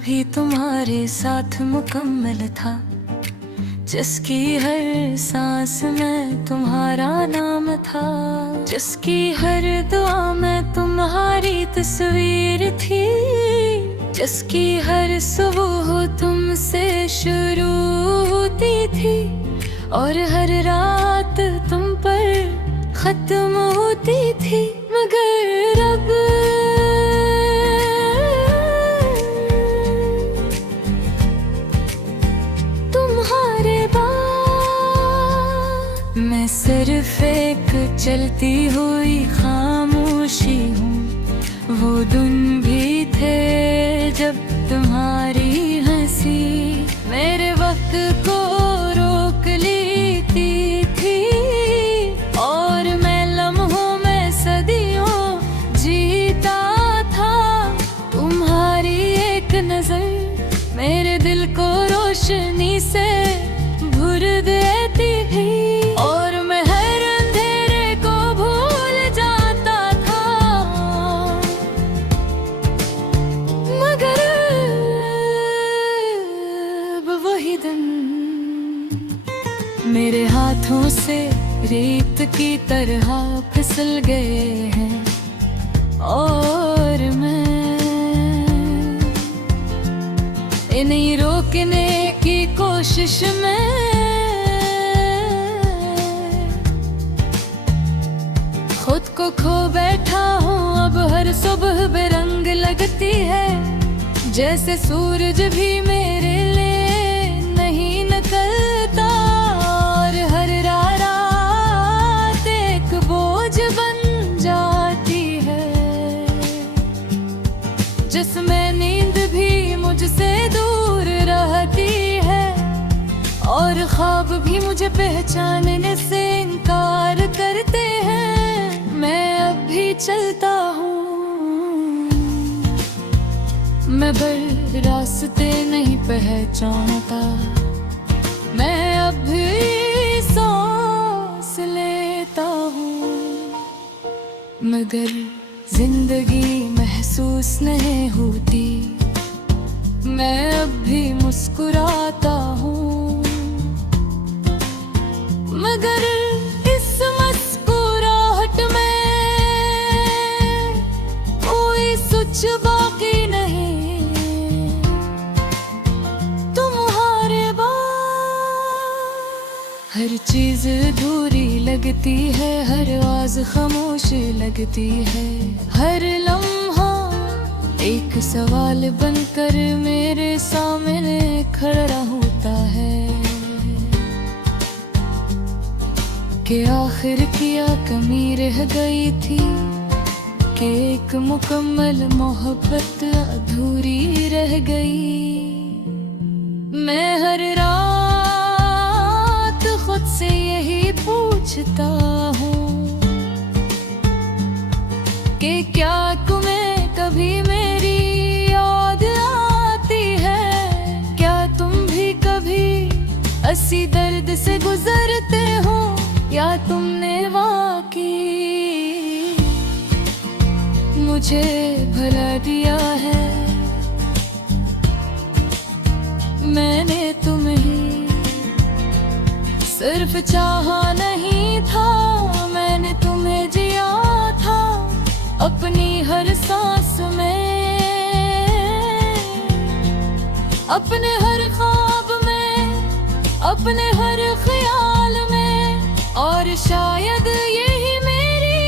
कभी तुम्हारे साथ मुकम्मल था, जिसकी हर सांस में तुम्हारा नाम था, जिसकी हर दुआ में तुम्हारी तस्वीर थी, जिसकी हर सुबह तुमसे शुरू होती थी और हर रात तुम पर खत्म होती थी। मगर अब तुम्हारे बाद मैं सिर्फ एक चलती हुई खामोशी हूँ। वो दिन भी थे जब तुम्हारी हंसी मेरे वक्त को रोक लेती थी और मैं लम्हों में सदियों जीता था। तुम्हारी एक नजर मेरे दिल को रोशनी से भर देती थी और मैं हर अंधेरे को भूल जाता था। मगर अब वही दिन मेरे हाथों से रेत की तरह फिसल गए हैं और मैं इन्हें रोकने की कोशिश में खुद को खो बैठा हूँ। अब हर सुबह बेरंग लगती है, जैसे सूरज भी मेरे लिए नहीं निकलता और हर रात एक बोझ बन जाती है, जिसमें नींद भी मुझसे दूर रहती है और ख्वाब भी मुझे पहचानने से इनकार करते हैं। मैं अब भी चलता हूँ, मैं बड़ रास्ते नहीं पहचानता, मैं अब भी सांस लेता हूँ, मगर जिंदगी महसूस नहीं होती। मैं अब भी मुस्कुराता हूँ, मगर इस मुस्कुराहट में कोई सच बाकी नहीं। तुम्हारे बाद हर चीज अधूरी लगती है, हर आवाज खामोश लगती है, हर लम्हा एक सवाल बनकर मेरे सामने खड़ा होता है कि आखिर क्या कमी रह गई थी कि एक मुकम्मल मोहब्बत अधूरी रह गई। मैं हर रात खुद से यही पूछता हूँ कि क्या तुम्हें कभी मेरी याद आती है? क्या तुम भी कभी ऐसी दर्द से गुजरते हो या तुमने वाकई मुझे भुला दिया है? मैंने तुम्हें सिर्फ चाहा नहीं था, मैंने तुम्हें जिया था अपनी हर सांस में, अपने हर ख्वाब में, अपने हर ख्याल में। और शायद यही मेरी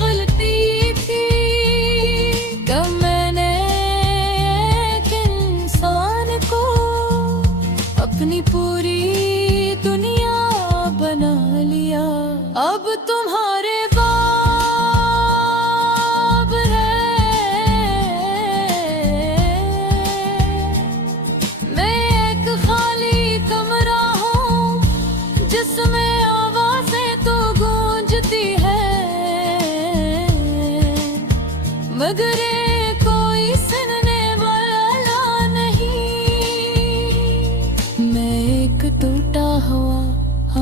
गलती थी कि मैंने एक इंसान को अपनी पूरी दुनिया बना लिया। अब तुम्हारे मगर कोई सुनने वाला नहीं। मैं एक टूटा हुआ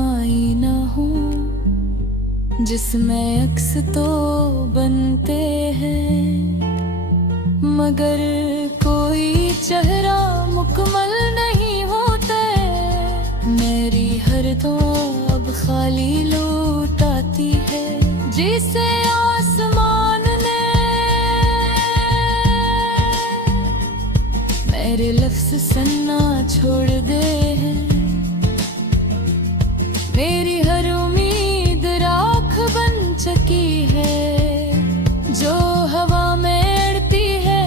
आईना हूँ जिसमें अक्स तो बनते हैं मगर कोई चेहरा मुकम्मल नहीं होते। मेरी हर दुआ अब खाली लौट आती है, जिसे आसमान ने मेरे लफ्ज़ सुनना छोड़ दे हैं। मेरी हर उम्मीद राख बन चुकी है, जो हवा में उड़ती है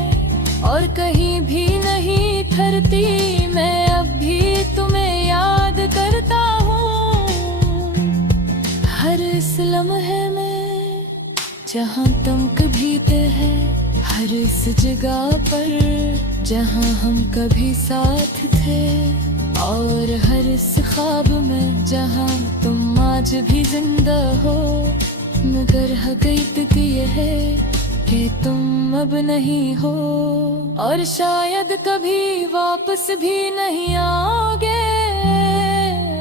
और कहीं भी नहीं ठहरती। मैं अब भी तुम्हें याद करता हूँ, हर इस लम्हे में जहाँ तुम कभी थे, हर इस जगह पर जहाँ हम कभी साथ थे, और हर इस ख्वाब में जहाँ तुम आज भी जिंदा हो। मगर हकीकत ये है कि तुम अब नहीं हो, और शायद कभी वापस भी नहीं आओगे।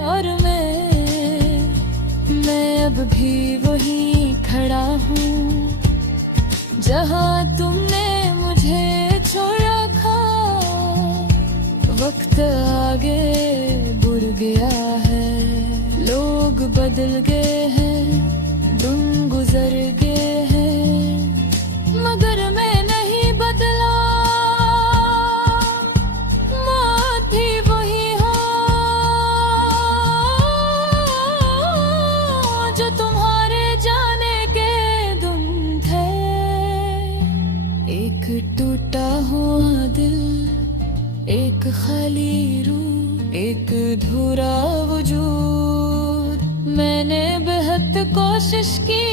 और मैं अब भी वहीं खड़ा हूँ जहाँ तुमने मुझे छोड़ा था। वक्त आगे बढ़ गया है, लोग बदल गए हैं, दिन गुजर गए हैं, मगर मैं नहीं बदला। मौत भी वही हो जो तुम्हारे जाने के दिन थे। एक टूटा हुआ दिल, एक खाली रूह, एक अधूरा वजूद। मैंने बेहद कोशिश की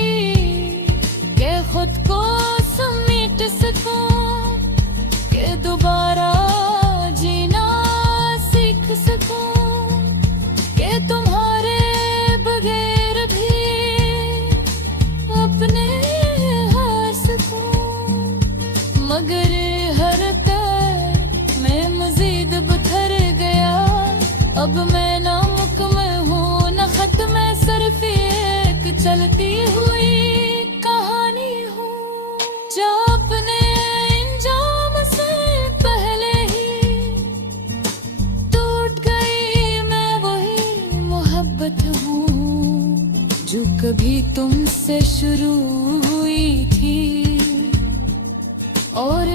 कि खुद को समेट सकूं, कि दोबारा जीना सीख सकूं, कि तुम्हारे बगैर भी अपने हार सकूं। मगर हर मैं मजीद बथर गया, अब मैं ना मुकम्मल हूँ ना खत्म, मैं सिर्फ एक चलती हुई कहानी हूँ, जो अपने इंजाम से पहले ही टूट गई। मैं वही मोहब्बत हूँ जो कभी तुमसे शुरू हुई थी, और